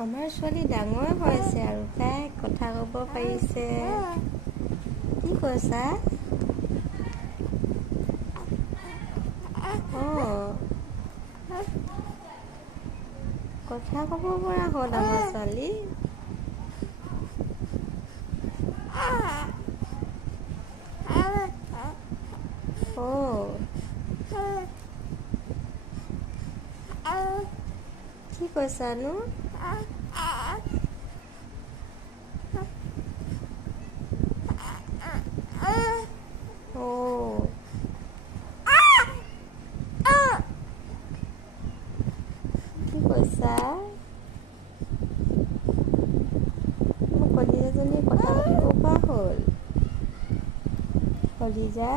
আমাৰ ছোৱালী ডাঙৰ হৈছে আৰু তাই কথা ক'ব পাৰিছে। কি কৈছা? কথা ক'ব পৰা হ'ল আমাৰ ছোৱালী। কি কৈছানো? কি কৈছা? মোৰ কলিজাজনী কথা পাতিব পৰা হ'ল। কলিজা